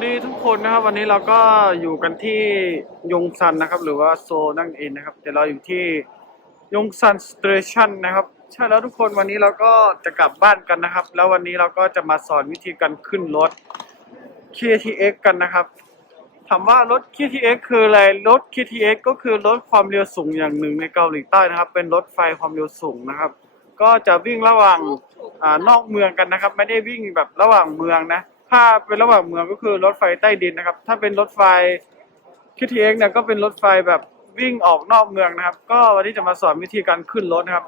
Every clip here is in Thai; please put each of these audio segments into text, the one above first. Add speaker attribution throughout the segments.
Speaker 1: วัสดีทุกคนนะครับ วันนี้เราก็อยู่กันที่ยงซันนะครับ หรือว่าโซนั่งเองนะครับ แต่เราอยู่ที่ยงซันสเตชันนะครับ ใช่แล้วทุกคนวันนี้เราก็จะกลับบ้านกันนะครับ แล้ววันนี้เราก็จะมาสอนวิธีการขึ้นรถ KTX กันนะครับถามว่ารถ KTX คืออะไร รถ KTX ก็คือรถความเร็วสูงอย่างหนึ่งในเกาหลีใต้นะครับ เป็นรถไฟความเร็วสูงนะครับ ก็จะวิ่งระหว่างอนอกเมืองกันนะครับ ไม่ได้วิ่งแบบระหว่างเมืองนะ ถ้าเป็นระหว่างเมืองก็คือรถไฟใต้ดินนะครับ ถ้าเป็นรถไฟ KTX เนี่ยก็เป็นรถไฟแบบวิ่งออกนอกเมืองนะครับ ก็วันนี้จะมาสอนวิธีการขึ้นรถนะครับ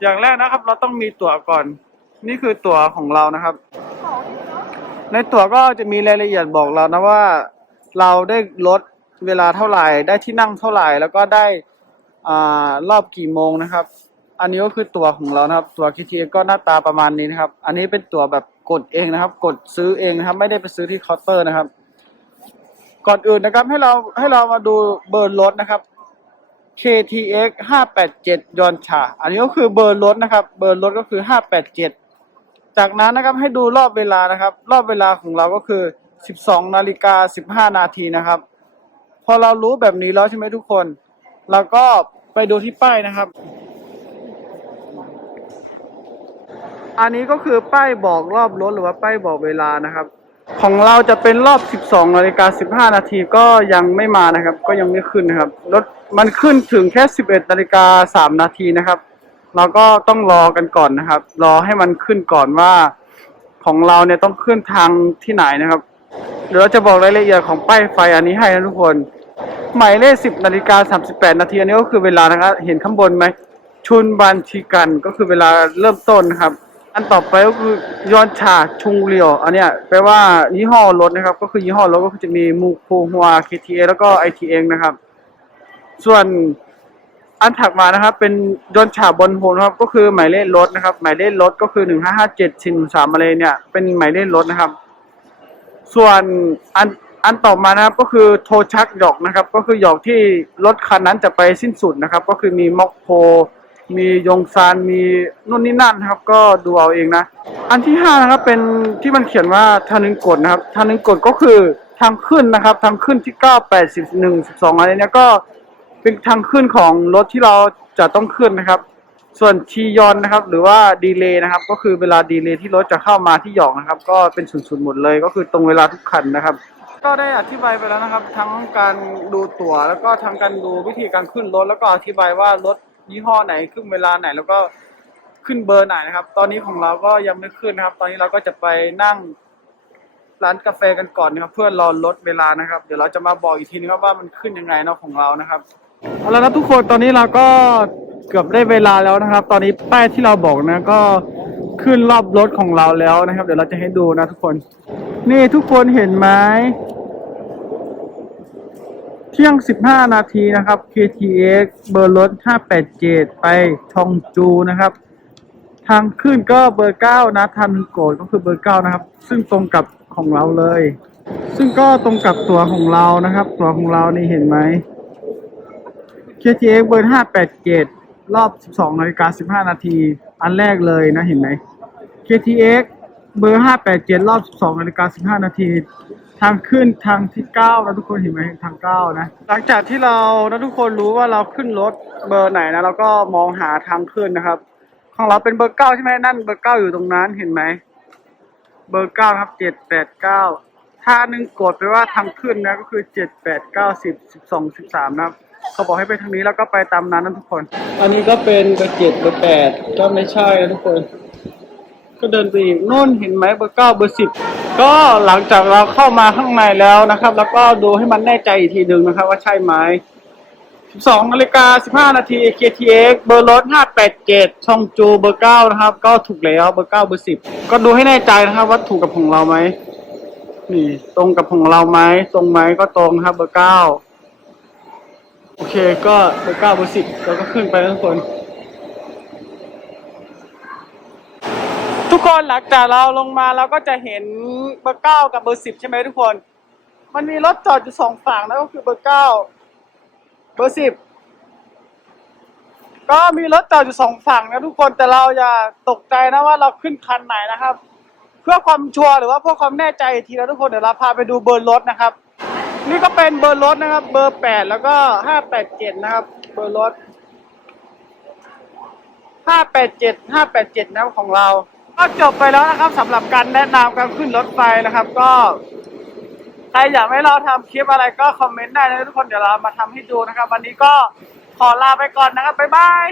Speaker 1: อย่างแรกนะครับ เราต้องมีตั๋วก่อน นี่คือตั๋วของเรานะครับ ในตั๋วก็จะมีรายละเอียดบอกเรานะว่า เราได้รถเวลาเท่าไหร่ ได้ที่นั่งเท่าไหร่ แล้วก็ได้อ่ารอบกี่โมงนะครับ อันนี้ก็คือตัวของเรานะครับ ตัว KTX ก็หน้าตาประมาณนี้นะครับ อันนี้เป็นตัวแบบกดเองนะครับ กดซื้อเองนะครับ ไม่ได้ไปซื้อที่เคาน์เตอร์นะครับ ก่อนอื่นนะครับให้เราให้เรามาดูเบอร์รถนะครับ KTX 587ยอนชา อันนี้ก็คือเบอร์รถนะครับ เบอร์รถก็คือ 587 จากนั้นนะครับให้ดูรอบเวลานะครับ รอบเวลาของเราก็คือ 12นาฬิกา15นาทีนะครับ พอเรารู้แบบนี้แล้วใช่ไหมทุกคน เราก็ไปดูที่ป้ายนะครับ อันนี้ก็คือป้ายบอกรอบรถหรือว่าป้ายบอกเวลานะครับ ของเราจะเป็นรอบ 12นาฬิกา15 นาทีก็ยังไม่มานะครับ ก็ยังไม่ขึ้นนะครับรถมันขึ้นถึงแค่ 11นาฬิกา3นาทีนะครับ เราก็ต้องรอกันก่อนนะครับ รอให้มันขึ้นก่อนว่า ของเราเนี่ยต้องขึ้นทางที่ไหนนะครับ เดี๋ยวเราจะบอกรายละเอียดของป้ายไฟอันนี้ให้นะทุกคนหมายเลข 10นาฬิกา38 นาทีอันนี้ก็คือเวลานะครับ เห็นข้างบนไหมชุนบันชีกันก็คือเวลาเริ่มต้นนะครับ อันต่อไปก็คือยอนชาชุงเรียว อันเนี้ยแปลว่ายี่ห้อรถนะครับ ก็คือยี่ห้อรถก็คือจะมีมูโคฮัว KTA แล้วก็ ITX นะครับ ส่วนอันถัดมานะครับ เป็นยอนชาบนโฮนะครับ ก็คือหมายเลขรถนะครับ หมายเลขรถก็คือหนึ่งห้าห้าเจ็ดชินสามอะไรเนี่ย เป็นหมายเลขรถนะครับ ส่วนอันอันต่อมานะครับก็คือโทชักหยอกนะครับ ก็คือหยอกที่รถคันนั้นจะไปสิ้นสุดนะครับ ก็คือมีม็อกโพ มียงซานมีนู่นนี่นั่นนะครับ ก็ดูเอาเองนะ อันที่ห้านะครับเป็นที่มันเขียนว่าทานึงกดนะครับทานึงกดก็คือทางขึ้นนะครับ ทางขึ้นที่เก้าแปดสิบหนึ่งสิบสองอะไรเนี้ยก็เป็นทางขึ้นของรถที่เราจะต้องขึ้นนะครับ ส่วนทียอนนะครับ หรือว่าดีเลย์นะครับ ก็คือเวลาดีเลย์ที่รถจะเข้ามาที่หยอกนะครับ ก็เป็นศูนย์ๆหมดเลย ก็คือตรงเวลาทุกคันนะครับ ก็ได้อธิบายไปแล้วนะครับ ทั้งการดูตั๋วแล้วก็ทั้งการดูวิธีการขึ้นรถแล้วก็อธิบายว่ารถ ยี่ห้อไหนขึ้นเวลาไหนแล้วก็ขึ้นเบอร์ไหนนะครับ ตอนนี้ของเราก็ยังไม่ขึ้นนะครับ ตอนนี้เราก็จะไปนั่งร้านกาแฟกันก่อนนะครับเพื่อรอลดเวลานะครับ เดี๋ยวเราจะมาบอกอีกทีนึงครับว่ามันขึ้นยังไงเนาะของเรานะครับเอาละครับทุกคนตอนนี้เราก็เกือบได้เวลาแล้วนะครับ ตอนนี้ป้ายที่เราบอกนะก็ขึ้นรอบรถของเราแล้วนะครับ เดี๋ยวเราจะให้ดูนะทุกคน นี่ทุกคนเห็นไหม เที่ยง 15 นาทีนะครับ KTX เบอร์รถ587 ไปชองจูนะครับ ทางขึ้นก็เบอร์ 9 นะทันโกดก็คือเบอร์ 9 นะครับ ซึ่งตรงกับของเราเลย ซึ่งก็ตรงกับตัวของเรานะครับ ตัวของเรานี่เห็นไหม KTX เบอร์ 587 รอบ 12นาฬิกา15 นาที อันแรกเลยนะเห็นไหม KTX เบอร์ 587 รอบ 12นาฬิกา15 นาที ทางขึ้นทางที่9นะทุกคนเห็นไหมทาง9นะ หลังจากที่เรานะทุกคนรู้ว่าเราขึ้นรถเบอร์ไหนนะเราก็มองหาทางขึ้นนะครับ ของเราเป็นเบอร์9ใช่ไหมนั่นเบอร์9อยู่ตรงนั้นเห็นไหมเบอร์9ครับ7 8 9ถ้าหนึ่งกดไปว่าทางขึ้นนะก็คือ7 8 9 10 12 13นะครับเขาบอกให้ไปทางนี้แล้วก็ไปตามนั้นนะทุกคน อันนี้ก็เป็นเบอร์เจ็ดเบอร์แปดก็ไม่ใช่นะทุกคน ก็เดินไปอีกนู่นเห็นไหมเบอร์เก้าเบอร์สิบ ก็หลังจากเราเข้ามาข้างในแล้วนะครับ แล้วก็ดูให้มันแน่ใจอีกทีหนึ่งนะครับ ว่าใช่ไหม12นาฬิกา15 นาที KTX เบอร์รถ587 ช่องจูเบอร์ 9 นะครับ ก็ถูกแล้วเบอร์ 9 เบอร์ 10 ก็ดูให้แน่ใจนะครับว่าถูกกับของเราไหมนี่ ตรงกับของเราไหมตรงไหมก็ตรงครับ เบอร์ 9 โอเคก็เบอร์ 9 เบอร์ 10 เราก็ขึ้นไปทุกคน ทุกคนหลังจากเราลงมาเราก็จะเห็นเบอร์เก้ากับเบอร์สิบใช่ไหมทุกคน มันมีรถจอดอยู่สองฝั่งนะก็คือเบอร์เก้าเบอร์สิบก็มีรถจอดอยู่สองฝั่งนะทุกคนแต่เราอย่าตกใจนะว่าเราขึ้นคันไหนนะครับ เพื่อความชัวร์หรือว่าเพื่อความแน่ใจทีนะทุกคนเดี๋ยวเราพาไปดูเบอร์รถนะครับ นี่ก็เป็นเบอร์รถนะครับ เบอร์แปดแล้วก็ห้าแปดเจ็ดนะครับ เบอร์รถห้าแปดเจ็ดห้าแปดเจ็ดนะครับของเรา ก็จบไปแล้วนะครับสำหรับการแนะนำการขึ้นรถไฟนะครับ ก็ใครอยากให้เราทำคลิปอะไรก็คอมเมนต์ได้นะทุกคนเดี๋ยวเรามาทำให้ดูนะครับ วันนี้ก็ขอลาไปก่อนนะครับบ๊ายบาย